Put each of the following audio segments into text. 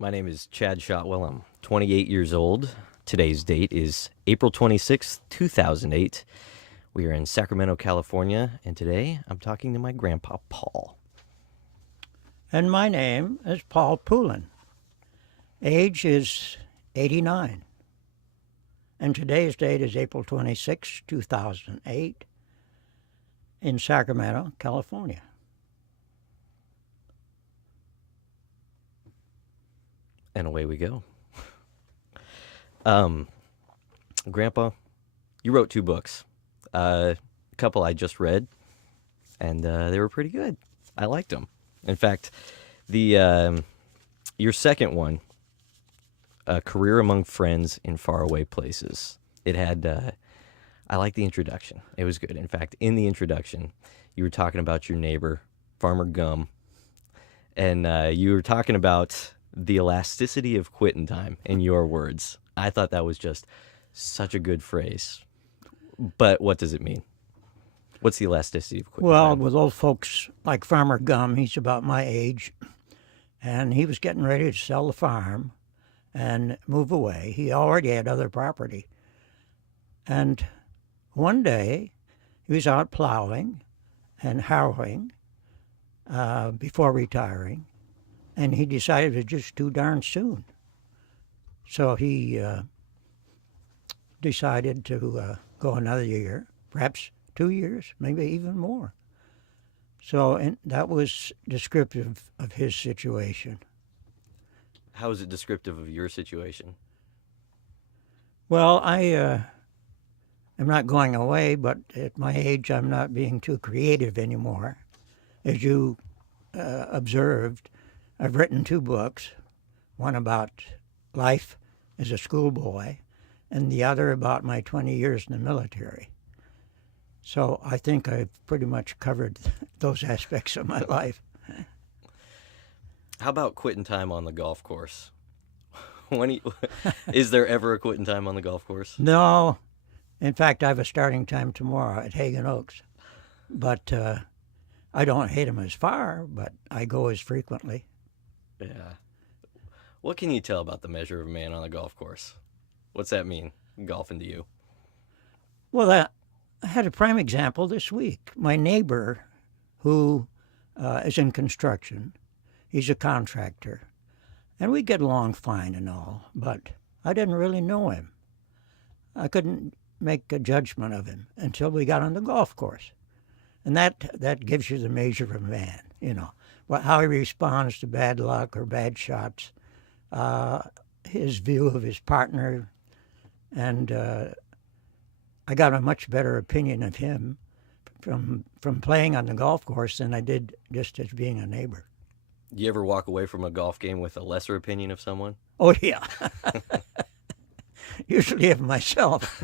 My name is Chad Shotwell. I'm 28 years old. Today's date is April 26th, 2008. We are in Sacramento, California, and today I'm talking to my grandpa, Paul. And my name is Paul Poulin. Age is 89. And today's date is April 26, 2008, in Sacramento, California. And away we go. Grandpa, you wrote 2 books. A couple I just read, and they were pretty good. I liked them. In fact, the your second one, A Career Among Friends in Faraway Places, it had, I like the introduction. It was good. In fact, in the introduction, you were talking about your neighbor, Farmer Gum, and you were talking about the elasticity of quitting time, in your words. I thought that was just such a good phrase. But what does it mean? What's the elasticity of quitting Well, time? with old folks like Farmer Gum, he's about my age, and he was getting ready to sell the farm and move away. He already had other property. And one day, he was out plowing and harrowing before retiring, and he decided it was just too darn soon. So he decided to go another year, perhaps 2 years, maybe even more. So and that was descriptive of his situation. How is it descriptive of your situation? Well, I am not going away, but at my age, I'm not being too creative anymore. As you observed, I've written 2 books, one about life as a schoolboy and the other about my 20 years in the military. So I think I've pretty much covered those aspects of my life. How about quitting time on the golf course? Is there ever a quitting time on the golf course? No, in fact, I have a starting time tomorrow at Hagen Oaks, but I don't hate them as far, but I go as frequently. Yeah. What can you tell about the measure of a man on a golf course? What's that mean, golfing to you? Well, I had a prime example this week. My neighbor, who is in construction, he's a contractor, and we get along fine and all, but I didn't really know him. I couldn't make a judgment of him until we got on the golf course. And that gives you the measure of a man, how he responds to bad luck or bad shots, his view of his partner, and I got a much better opinion of him from playing on the golf course than I did just as being a neighbor. Do you ever walk away from a golf game with a lesser opinion of someone? Oh, yeah. Usually of myself.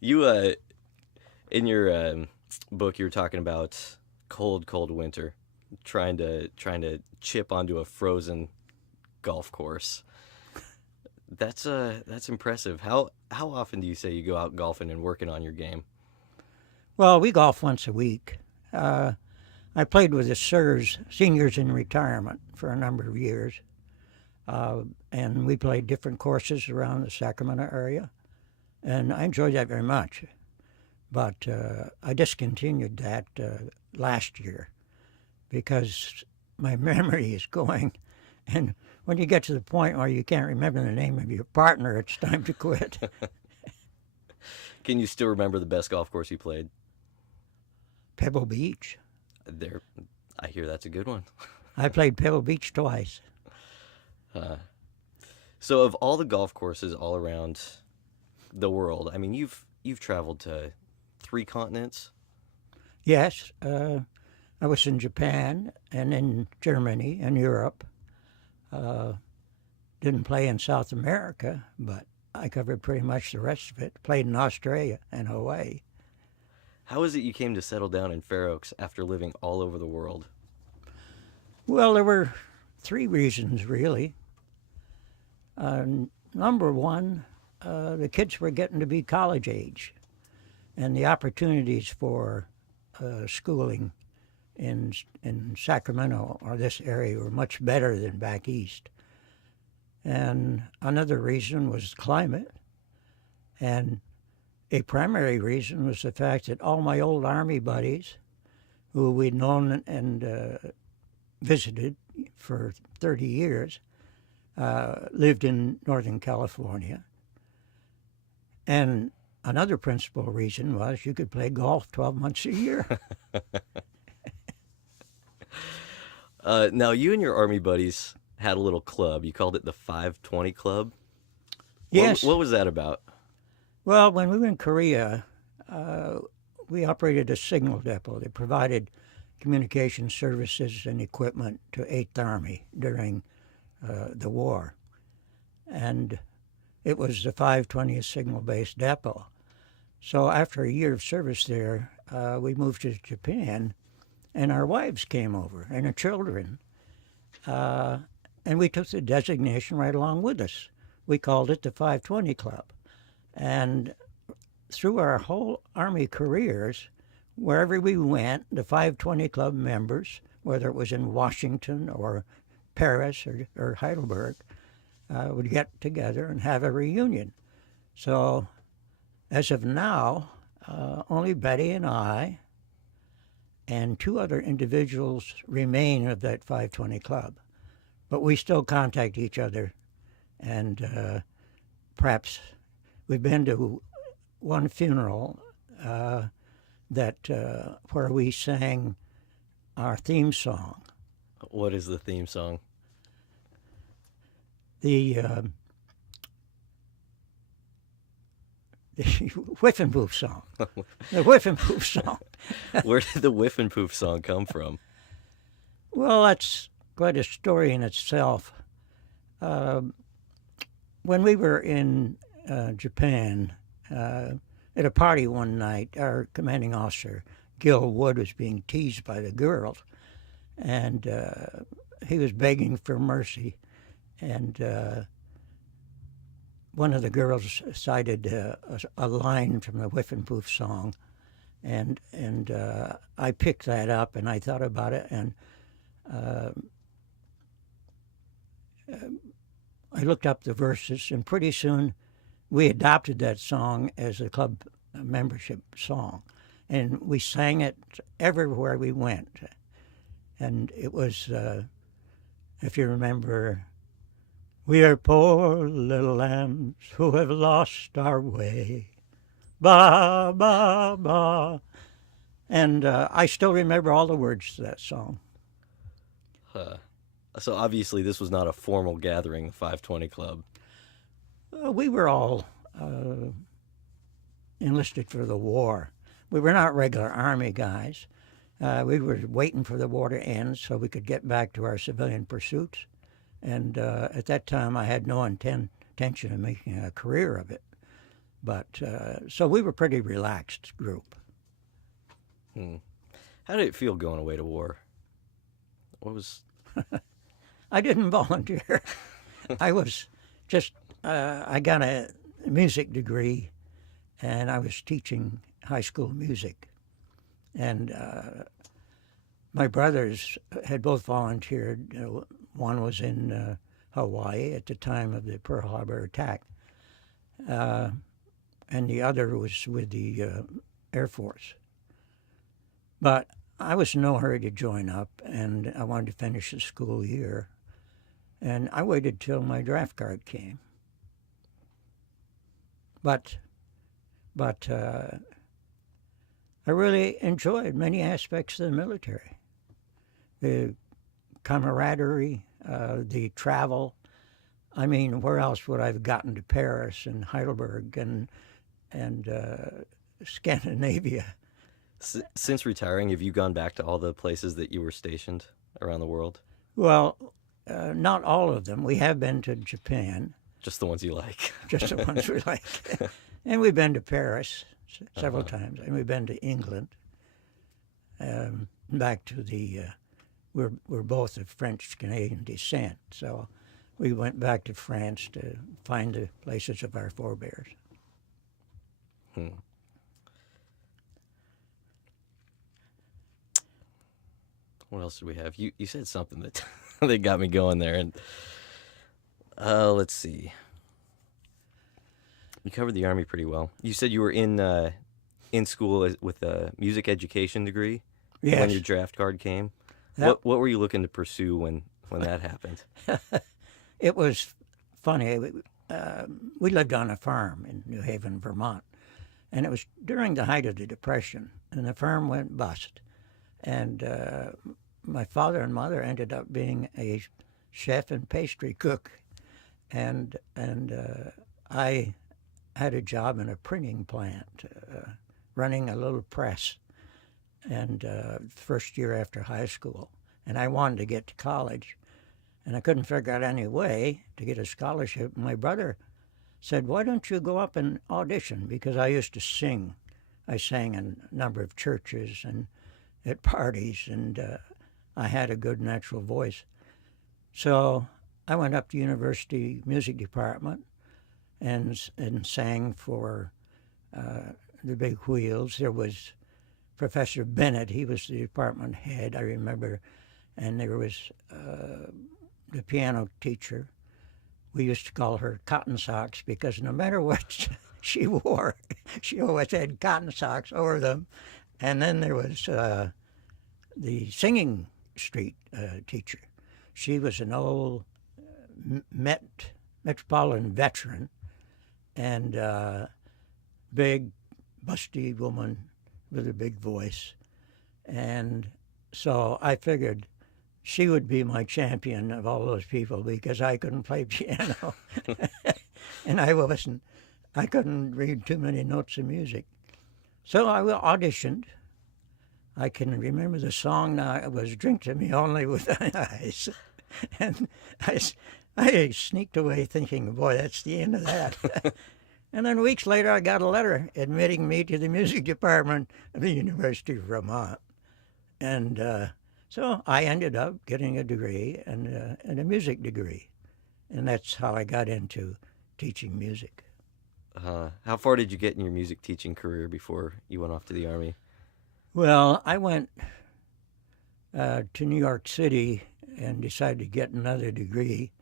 You in your book, you were talking about cold winter, trying to chip onto a frozen golf course. That's impressive. How often do you say you go out golfing and working on your game? Well, we golf once a week. I played with the SIRS, seniors in retirement, for a number of years. And we played different courses around the Sacramento area. And I enjoyed that very much. But I discontinued that last year because my memory is going. And when you get to the point where you can't remember the name of your partner, it's time to quit. Can you still remember the best golf course you played? Pebble Beach. There, I hear that's a good one. I played Pebble Beach twice. So of all the golf courses all around the world, I mean, you've traveled to 3 continents. Yes, I was in Japan and in Germany and Europe. Didn't play in South America, but I covered pretty much the rest of it. Played in Australia and Hawaii. How is it you came to settle down in Fair Oaks after living all over the world? Well, there were 3 reasons, really. Number one, the kids were getting to be college age, and the opportunities for schooling in Sacramento or this area were much better than back east. And another reason was climate, and a primary reason was the fact that all my old Army buddies, who we'd known and visited for 30 years, lived in Northern California. And another principal reason was you could play golf 12 months a year. Now, you and your Army buddies had a little club. You called it the 520 Club. Yes. What was that about? Well, when we were in Korea, we operated a signal depot that provided communication services and equipment to 8th Army during the war. And it was the 520th signal-based depot. So after a year of service there, we moved to Japan, and our wives came over, and our children. And we took the designation right along with us. We called it the 520 Club. And through our whole Army careers, wherever we went, the 520 Club members, whether it was in Washington or Paris or Heidelberg, would get together and have a reunion. So as of now, only Betty and I and 2 other individuals remain of that 520 Club. But we still contact each other, and perhaps we've been to one funeral where we sang our theme song. What is the theme song? The Whiff and Poof song. The Whiff and Poof song. Where did the Whiff and Poof song come from? Well, that's quite a story in itself. When we were in Japan, at a party one night, our commanding officer, Gil Wood, was being teased by the girls, and he was begging for mercy. And one of the girls cited a line from the Whiff and Poof song, and I picked that up and I thought about it, and I looked up the verses, and pretty soon we adopted that song as a club membership song, and we sang it everywhere we went. And it was, if you remember, we are poor little lambs who have lost our way. Ba, ba, ba. And I still remember all the words to that song. So obviously this was not a formal gathering, the 520 Club. We were all enlisted for the war. We were not regular Army guys. We were waiting for the war to end so we could get back to our civilian pursuits. And at that time, I had no intention of making a career of it. But so we were a pretty relaxed group. How did it feel going away to war? What was... I didn't volunteer. I was just, I got a music degree, and I was teaching high school music. And my brothers had both volunteered. One was in Hawaii at the time of the Pearl Harbor attack, and the other was with the Air Force. But I was in no hurry to join up, and I wanted to finish the school year. And I waited till my draft card came. But I really enjoyed many aspects of the military. The camaraderie, the travel. I mean, where else would I have gotten to Paris and Heidelberg and Scandinavia? Since retiring, have you gone back to all the places that you were stationed around the world? Well, not all of them. We have been to Japan. Just the ones you like. Just the ones we like. And we've been to Paris several times, and we've been to England. Back to the, we're both of French-Canadian descent, so we went back to France to find the places of our forebears. What else did we have? You said something that that got me going there, and let's see. You covered the Army pretty well. You said you were in school with a music education degree when Yes. your draft card came. That, What were you looking to pursue when that happened? it was funny. We lived on a farm in New Haven, Vermont, and it was during the height of the Depression, and the farm went bust. And my father and mother ended up being a chef and pastry cook, and I had a job in a printing plant, running a little press, and first year after high school, and I wanted to get to college, and I couldn't figure out any way to get a scholarship. My brother said, "Why don't you go up and audition?" Because I used to sing. I sang in a number of churches and at parties, and I had a good natural voice. So I went up to university music department and sang for the big wheels. There was Professor Bennett. He was the department head, I remember, and there was the piano teacher. We used to call her Cotton Socks because no matter what she wore, she always had cotton socks over them. And then there was the singing street teacher. She was an old metropolitan veteran and big, busty woman with a big voice. And so I figured she would be my champion of all those people because I couldn't play piano. And I couldn't read too many notes of music. So I auditioned. I can remember the song now. It was "Drink to Me Only with Thine Eyes." And I sneaked away thinking, boy, that's the end of that. And then weeks later, I got a letter admitting me to the music department of the University of Vermont. And so I ended up getting a degree and a music degree. And that's how I got into teaching music. How far did you get in your music teaching career before you went off to the Army? Well, I went to New York City and decided to get another degree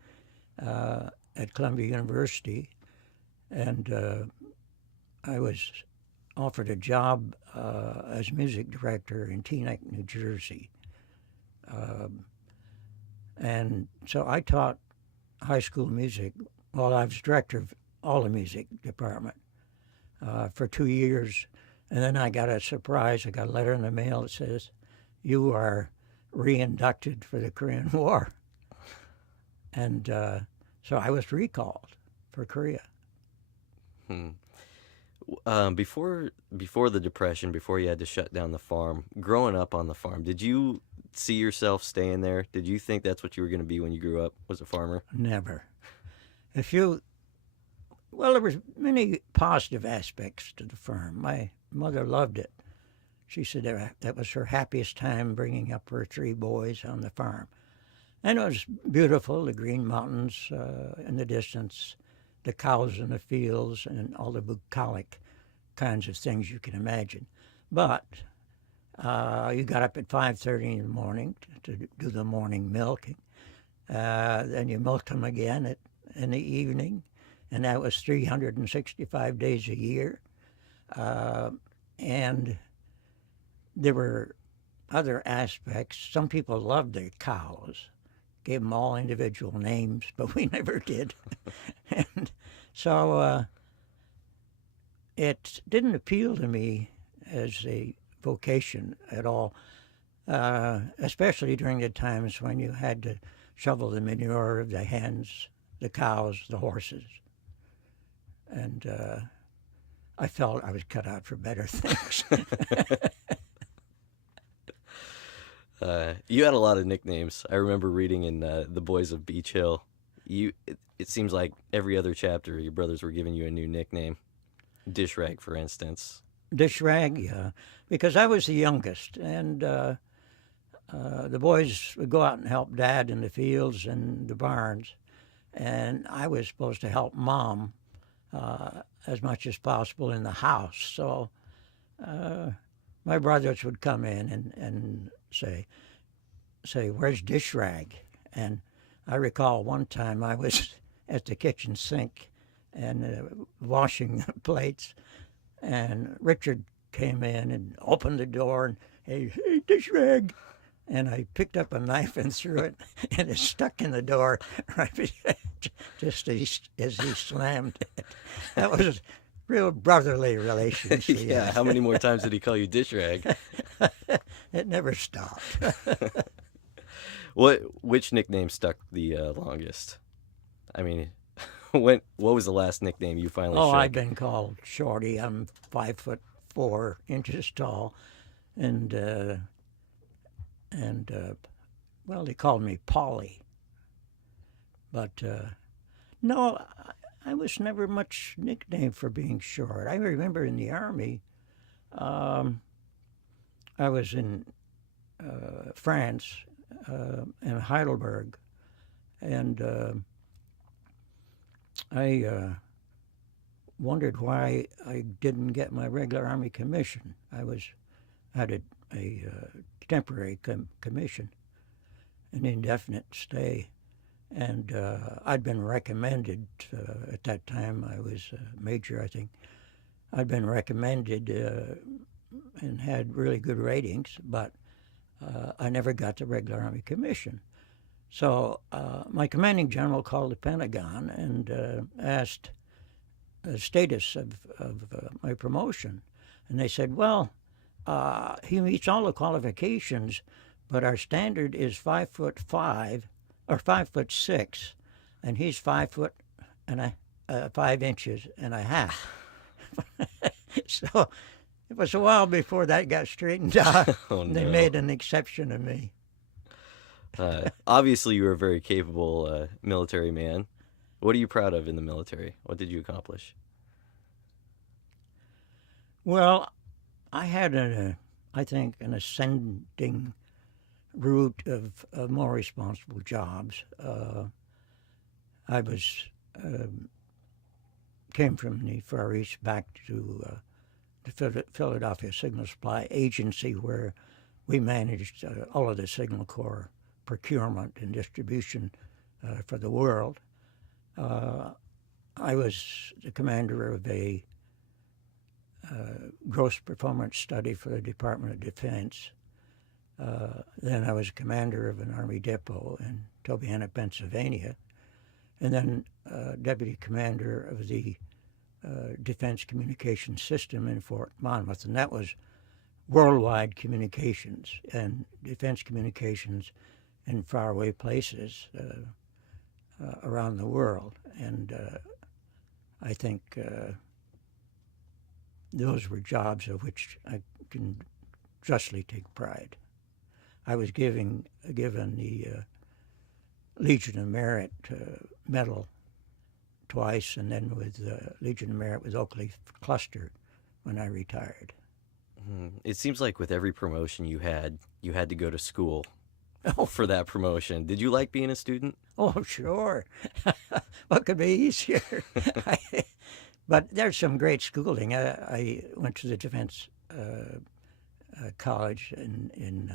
at Columbia University. And I was offered a job as music director in Teaneck, New Jersey. And so I taught high school music. Well, I was director of all the music department for 2 years. And then I got a surprise. I got a letter in the mail that says, "You are re-inducted for the Korean War." And so I was recalled for Korea. Before the Depression, before you had to shut down the farm, growing up on the farm, did you see yourself staying there? Did you think that's what you were going to be when you grew up, was a farmer? Never. Well, there was many positive aspects to the farm. My mother loved it. She said that was her happiest time bringing up her 3 boys on the farm. And it was beautiful, the green mountains in the distance, the cows in the fields, and all the bucolic kinds of things you can imagine. But you got up at 5:30 in the morning to do the morning milking. Then you milked them again in the evening, and that was 365 days a year. And there were other aspects. Some people loved their cows, gave them all individual names, but we never did. And so it didn't appeal to me as a vocation at all, especially during the times when you had to shovel the manure of the hens, the cows, the horses. And I felt I was cut out for better things. You had a lot of nicknames. I remember reading in The Boys of Beach Hill. It seems like every other chapter, your brothers were giving you a new nickname. Dish Rag, for instance. Dish Rag, yeah, because I was the youngest, and the boys would go out and help Dad in the fields and the barns, and I was supposed to help Mom as much as possible in the house. So my brothers would come in and say, say, "Where's dish rag?" And I recall one time I was at the kitchen sink and washing plates, and Richard came in and opened the door and, hey, dish rag. And I picked up a knife and threw it, and it stuck in the door right just as he slammed it. That was a real brotherly relationship. Yeah, how many more times did he call you dish rag? It never stopped. Which nickname stuck the longest? I mean, what was the last nickname you finally Oh, shook? I've been called Shorty. I'm 5'4" tall, and well, they called me Polly. But no, I was never much nicknamed for being short. I remember in the Army, I was in France, in Heidelberg, and I wondered why I didn't get my regular Army commission. I had a temporary commission, an indefinite stay, and I'd been recommended at that time. I was a major, I think. I'd been recommended and had really good ratings, but I never got the regular Army commission. So my commanding general called the Pentagon and asked the status of my promotion. And they said, well, he meets all the qualifications, but our standard is 5'5" or 5'6", and he's 5'5" So it was a while before that got straightened out. Oh, no. They made an exception of me. Obviously, you were a very capable military man. What are you proud of in the military? What did you accomplish? Well, I had, I think, an ascending route of more responsible jobs. I came from the Far East back to the Philadelphia Signal Supply Agency, where we managed all of the Signal Corps procurement and distribution for the world. I was the commander of a gross performance study for the Department of Defense. Then I was commander of an Army depot in Tobiana, Pennsylvania, and then deputy commander of the Defense Communications System in Fort Monmouth, and that was worldwide communications and defense communications in faraway places around the world. And I think those were jobs of which I can justly take pride. I was given the Legion of Merit medal twice, and then with Legion of Merit with Oak Leaf Cluster when I retired. It seems like with every promotion you had to go to school for that promotion. Did you like being a student? Oh, sure. What could be easier? But there's some great schooling. I went to the Defense College in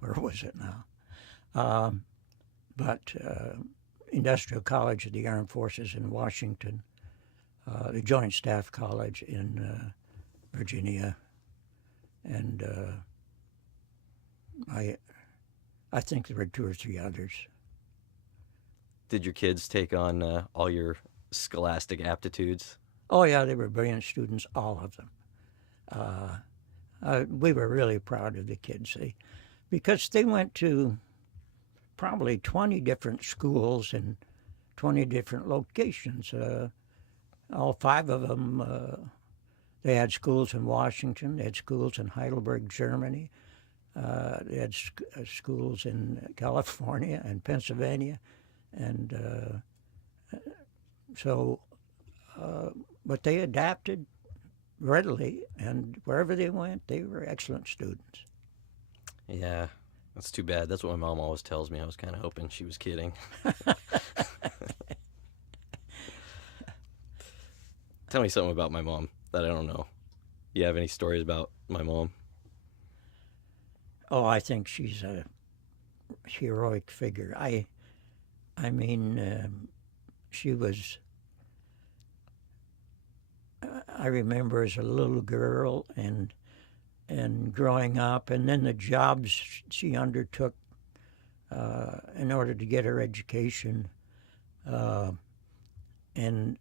where was it now? But Industrial College of the Armed Forces in Washington, the Joint Staff College in Virginia, and I think there were 2 or 3 others. Did your kids take on all your scholastic aptitudes? Oh yeah, they were brilliant students, all of them. We were really proud of the kids, because they went to probably 20 different schools in 20 different locations. All 5 of them, they had schools in Washington, they had schools in Heidelberg, Germany, they had schools in California and Pennsylvania, and but they adapted readily, and wherever they went, they were excellent students. Yeah, that's too bad. That's what my mom always tells me. I was kind of hoping she was kidding. Tell me something about my mom that I don't know. You have any stories about my mom? Oh, I think she's a heroic figure. I mean, she was. I remember as a little girl and growing up, and then the jobs she undertook in order to get her education, and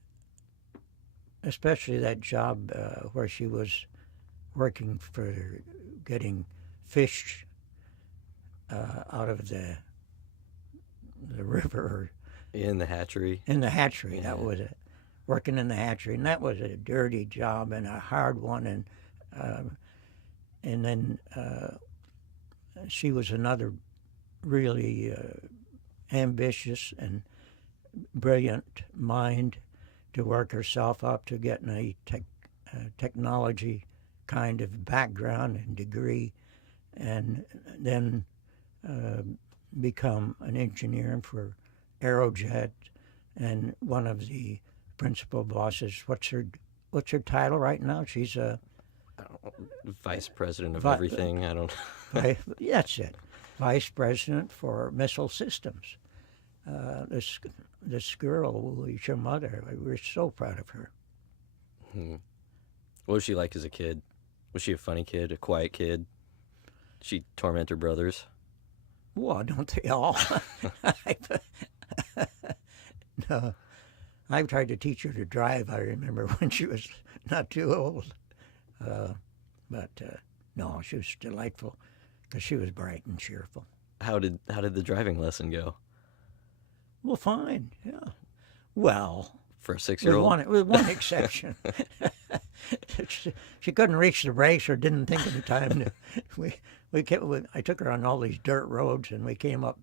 especially that job where she was working for getting fish out of the river In the hatchery. in the hatchery. Yeah. That was it. Working in the hatchery, and that was a dirty job and a hard one. And then she was another really ambitious and brilliant mind to work herself up to getting a technology kind of background and degree, and then become an engineer for Aerojet, and one of the principal bosses. What's her title right now? She's a Vice president of everything. I don't. That's it. Vice president for missile systems. This girl, who's your mother, we're so proud of her. What was she like as a kid? Was she a funny kid, a quiet kid? Did she torment her brothers? Well, don't they all? No. I tried to teach her to drive, I remember, when she was not too old. But no, she was delightful because she was bright and cheerful. How did the driving lesson go Well, fine, yeah. Well, for a 6-year-old? with one exception. She couldn't reach the brakes or didn't think of the time. I took her on all these dirt roads, and we came up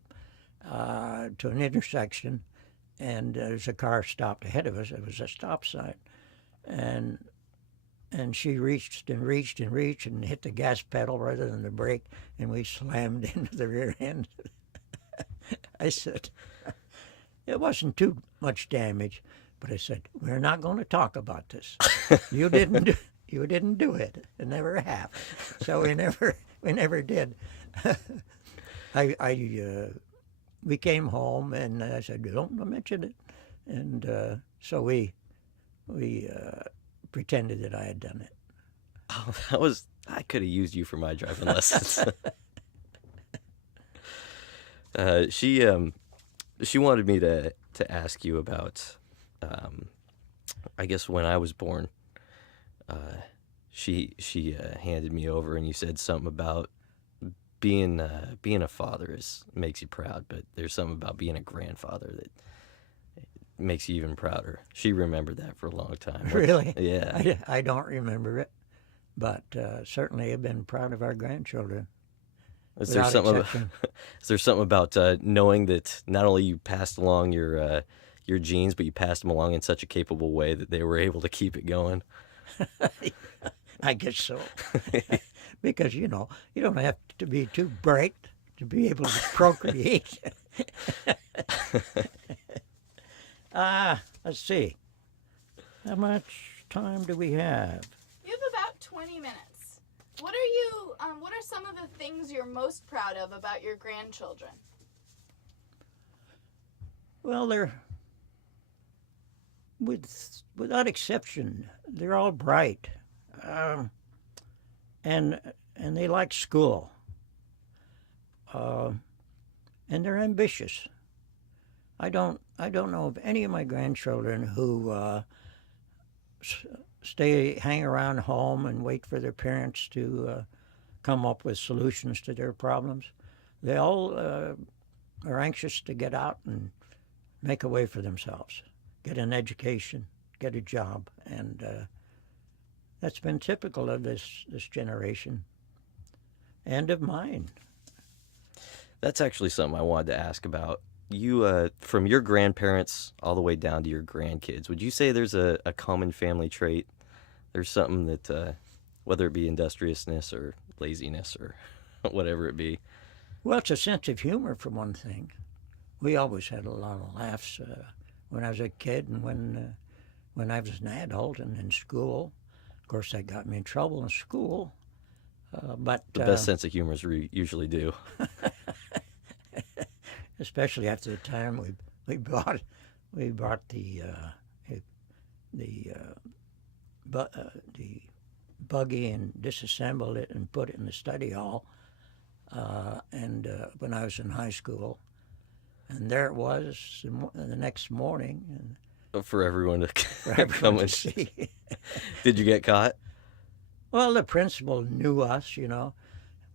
to an intersection, and there's a car stopped ahead of us. It was a stop sign, and she reached and reached and reached and hit the gas pedal rather than the brake, and we slammed into the rear end. I said, it wasn't too much damage, but I said, we're not going to talk about this. You didn't do it, and never have. So we never did. We came home, and I said, don't mention it, and so we pretended that I had done it. Oh, I could have used you for my driving lessons. She wanted me to ask you about, I guess when I was born, she handed me over, and you said something about being a father makes you proud, but there's something about being a grandfather that makes you even prouder. She remembered that for a long time. Really? Yeah. I don't remember it, but certainly I've been proud of our grandchildren. Is there something about knowing that not only you passed along your genes, but you passed them along in such a capable way that they were able to keep it going? I guess so. Because, you don't have to be too bright to be able to procreate. Let's see. How much time do we have? You have about 20 minutes. What are some of the things you're most proud of about your grandchildren? Well, without exception, they're all bright, and they like school, and they're ambitious. I don't know of any of my grandchildren who hang around home and wait for their parents to come up with solutions to their problems. They all are anxious to get out and make a way for themselves, get an education, get a job, and that's been typical of this generation and of mine. That's actually something I wanted to ask about. You, from your grandparents all the way down to your grandkids, would you say there's a common family trait? There's something that, whether it be industriousness or laziness or whatever it be? Well, it's a sense of humor, for one thing. We always had a lot of laughs when I was a kid and when I was an adult and in school. Of course, that got me in trouble in school. But The best sense of humor is usually do. especially after the time we bought the the buggy and disassembled it and put it in the study hall. And when I was in high school, and there it was the next morning, and For everyone to for everyone come to and see. Did you get caught? Well, the principal knew us, you know.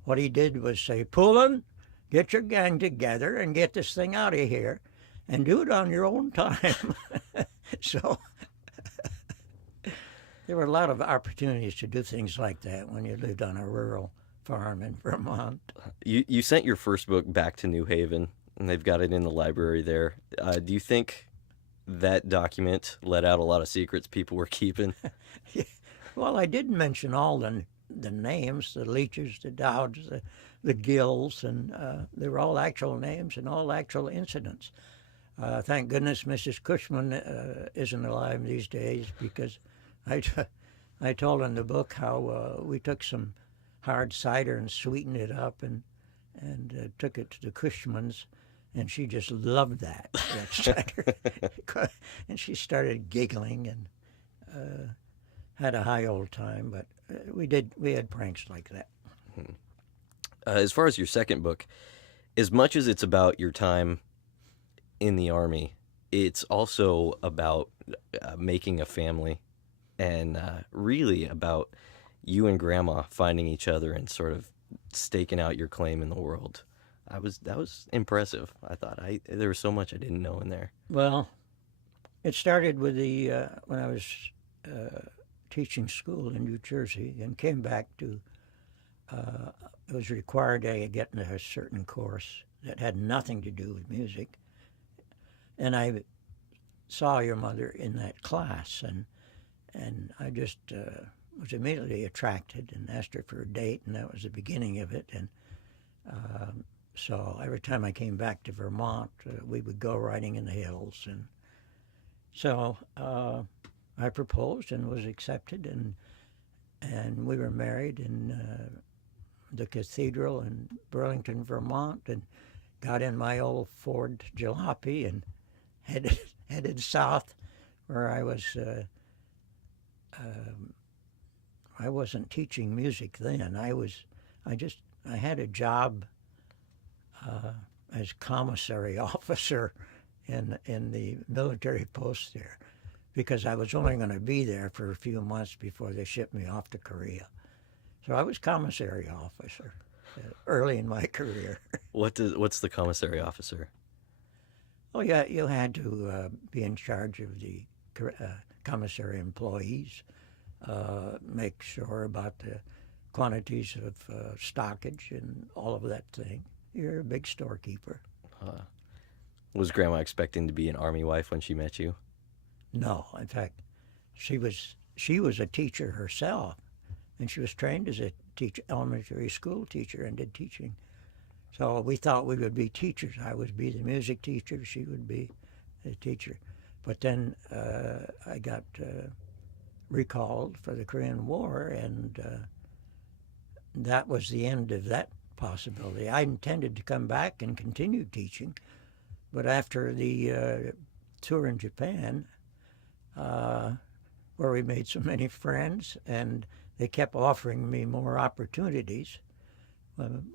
What he did was say, Poulin, get your gang together and get this thing out of here and do it on your own time. So there were a lot of opportunities to do things like that when you lived on a rural farm in Vermont. You sent your first book back to New Haven, and they've got it in the library there. Do you think that document let out a lot of secrets people were keeping? Well, I did mention all the names, the Leaches, the Dowds, the Gills, and they were all actual names and all actual incidents. Thank goodness Mrs. Cushman isn't alive these days, because I told in the book how we took some hard cider and sweetened it up and took it to the Cushmans, and she just loved that cider. And she started giggling and had a high old time. But we had pranks like that. As far as your second book, as much as it's about your time in the Army, it's also about making a family, and really about you and Grandma finding each other and sort of staking out your claim in the world. That was impressive. I thought there was so much I didn't know in there. Well, it started with when I was teaching school in New Jersey and came back to. It was required I get into a certain course that had nothing to do with music, and I saw your mother in that class, and I just was immediately attracted and asked her for a date, and that was the beginning of it. And so every time I came back to Vermont, we would go riding in the hills, and so I proposed and was accepted, and we were married in the cathedral in Burlington, Vermont, and got in my old Ford Jalopy and headed south, where I was. I wasn't teaching music then. I had a job as commissary officer in the military post there, because I was only going to be there for a few months before they shipped me off to Korea. So I was commissary officer early in my career. What's the commissary officer? Oh yeah, you had to be in charge of the commissary employees, make sure about the quantities of stockage and all of that thing. You're a big storekeeper. Was Grandma expecting to be an Army wife when she met you? No, in fact, she was a teacher herself, and she was trained as a elementary school teacher and did teaching. So we thought we would be teachers. I would be the music teacher, she would be the teacher. But then I got recalled for the Korean War, and that was the end of that possibility. I intended to come back and continue teaching, but after the tour in Japan, where we made so many friends, and they kept offering me more opportunities,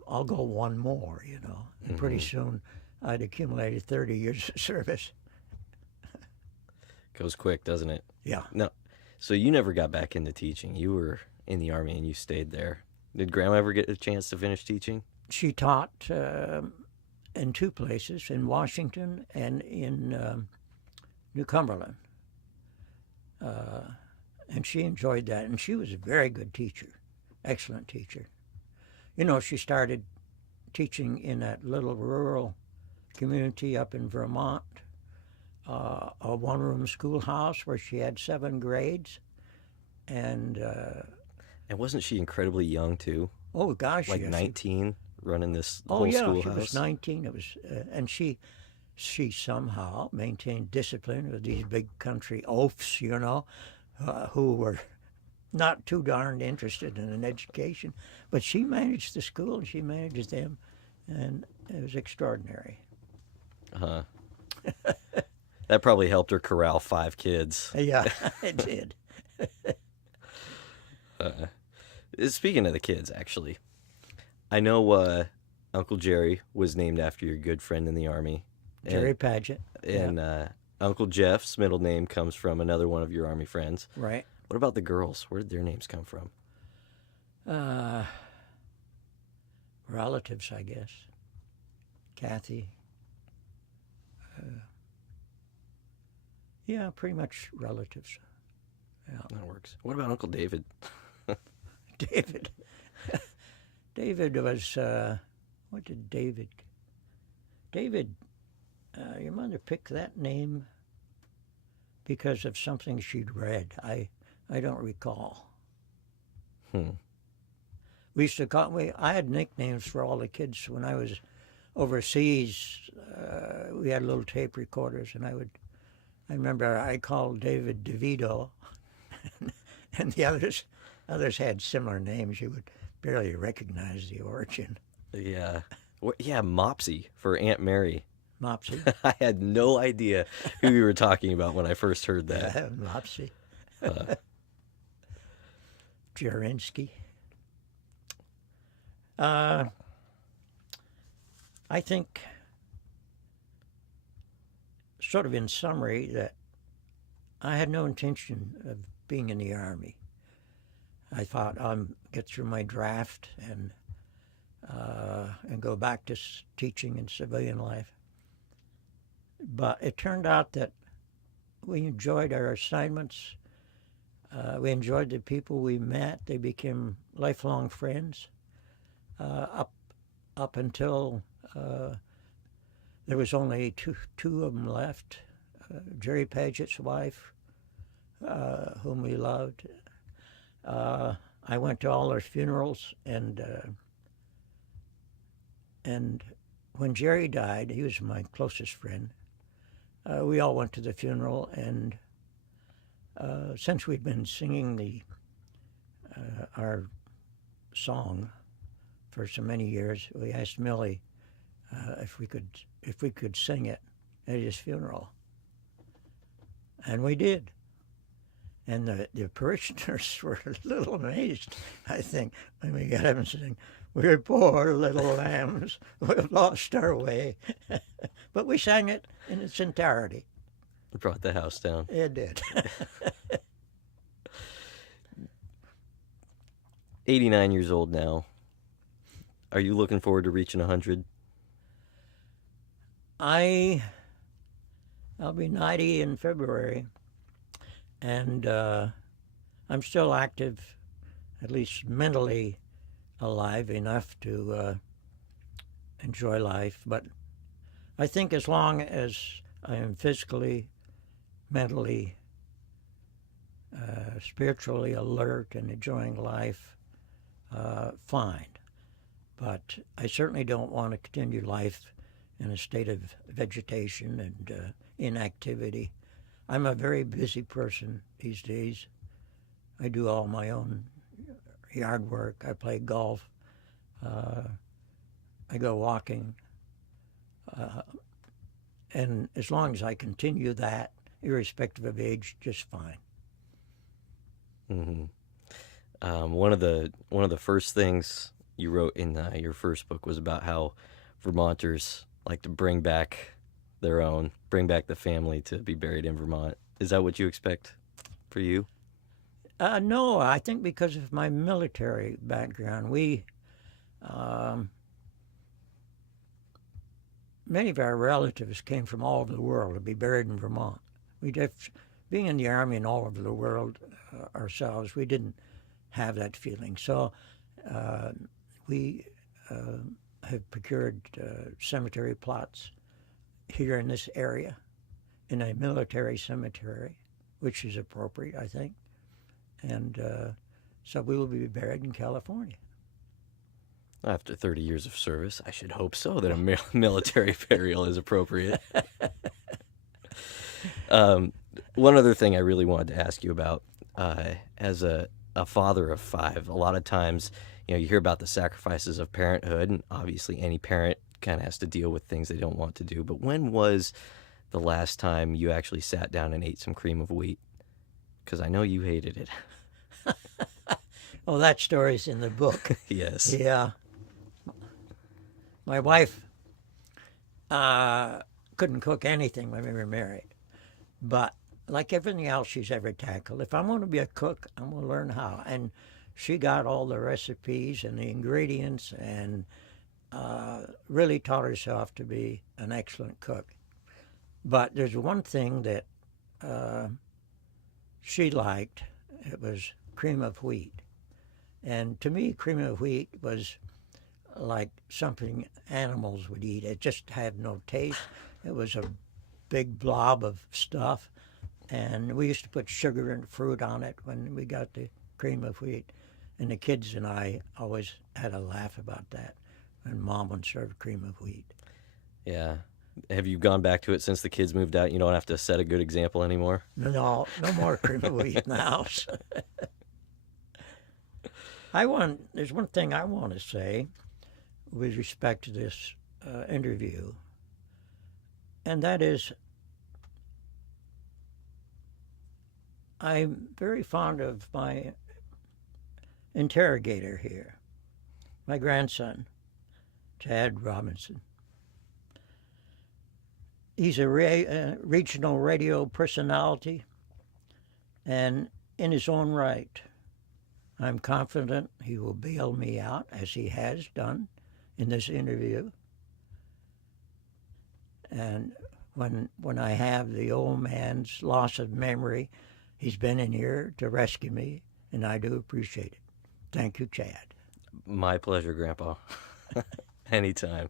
I'll go one more, you know. And pretty soon I'd accumulated 30 years of service. Goes quick, doesn't it? Yeah. No. So you never got back into teaching. You were in the Army and you stayed there. Did Grandma ever get a chance to finish teaching? She taught in two places, in Washington and in New Cumberland. And she enjoyed that, and she was a very good teacher, excellent teacher. You know, she started teaching in that little rural community up in Vermont, a one-room schoolhouse where she had 7 grades, and wasn't she incredibly young too? Oh gosh, like yes. 19, running this Oh whole yeah, schoolhouse? she was 19. It was, and she somehow maintained discipline with these big country oafs, you know, who were not too darned interested in an education, but she managed the school and she managed them, and it was extraordinary. Uh-huh. That probably helped her corral 5 kids. Yeah, it did. Speaking of the kids, actually, I know Uncle Jerry was named after your good friend in the Army. Jerry Paget. And Uncle Jeff's middle name comes from another one of your Army friends. Right. What about the girls? Where did their names come from? Relatives, I guess. Kathy. Yeah, pretty much relatives. Yeah. That works. What about Uncle David? David. David was, what did David? David, your mother picked that name because of something she'd read. I don't recall. We used to call, I had nicknames for all the kids when I was overseas. We had little tape recorders, and I remember I called David DeVito, and the others had similar names. You would barely recognize the origin. Yeah. Yeah, Mopsy for Aunt Mary. Mopsy. I had no idea who you were talking about when I first heard that. Yeah, Mopsy. Jarinsky. I think, sort of in summary, that I had no intention of being in the Army. I thought I'll get through my draft and go back to teaching in civilian life. But it turned out that we enjoyed our assignments. We enjoyed the people we met. They became lifelong friends. Up until there was only two of them left. Jerry Paget's wife, whom we loved. I went to all their funerals, and when Jerry died, he was my closest friend. We all went to the funeral, and since we'd been singing our song for so many years, we asked Millie if we could sing it at his funeral, and we did. And the parishioners were a little amazed, I think, when we got him and sing, "We're poor little lambs, we've lost our way." But we sang it in its entirety. It brought the house down. It did. 89 years old now. Are you looking forward to reaching 100? I'll be 90 in February, and I'm still active, at least mentally alive enough to enjoy life. But I think as long as I am physically, mentally, spiritually alert and enjoying life, fine. But I certainly don't want to continue life in a state of vegetation and inactivity. I'm a very busy person these days. I do all my own yard work. I play golf. I go walking. And as long as I continue that, irrespective of age, just fine. Mm-hmm. One of the first things you wrote in your first book was about how Vermonters like to bring back the family to be buried in Vermont. Is that what you expect for you? No, I think because of my military background, many of our relatives came from all over the world to be buried in Vermont. Being in the Army and all over the world ourselves, we didn't have that feeling. So we have procured cemetery plots here in this area, in a military cemetery, which is appropriate, I think. And so we will be buried in California. After 30 years of service, I should hope so, that a military burial is appropriate. One other thing I really wanted to ask you about, as a a father of five. A lot of times, you hear about the sacrifices of parenthood, and obviously any parent kind of has to deal with things they don't want to do. But when was the last time you actually sat down and ate some cream of wheat? Because I know you hated it. Oh, that story's in the book. Yes. Yeah. My wife couldn't cook anything when we were married. But like everything else she's ever tackled, if I'm going to be a cook, I'm going to learn how. And she got all the recipes and the ingredients and really taught herself to be an excellent cook. But there's one thing that she liked. It was cream of wheat. And to me, cream of wheat was like something animals would eat. It just had no taste. It was a big blob of stuff. And we used to put sugar and fruit on it when we got the cream of wheat. And the kids and I always had a laugh about that when Mom would serve cream of wheat. Yeah. Have you gone back to it since the kids moved out? You don't have to set a good example anymore? No more cream of wheat in the house. There's one thing I want to say with respect to this interview, and that is I'm very fond of my interrogator here, my grandson, Chad Robinson. He's a regional radio personality, and in his own right, I'm confident he will bail me out, as he has done in this interview. And when I have the old man's loss of memory, he's been in here to rescue me, and I do appreciate it. Thank you, Chad. My pleasure, Grandpa. Anytime.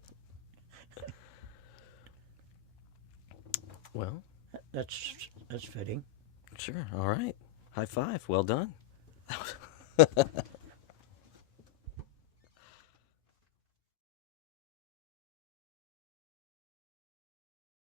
Well, That's fitting. sure. All right. High five. Well done.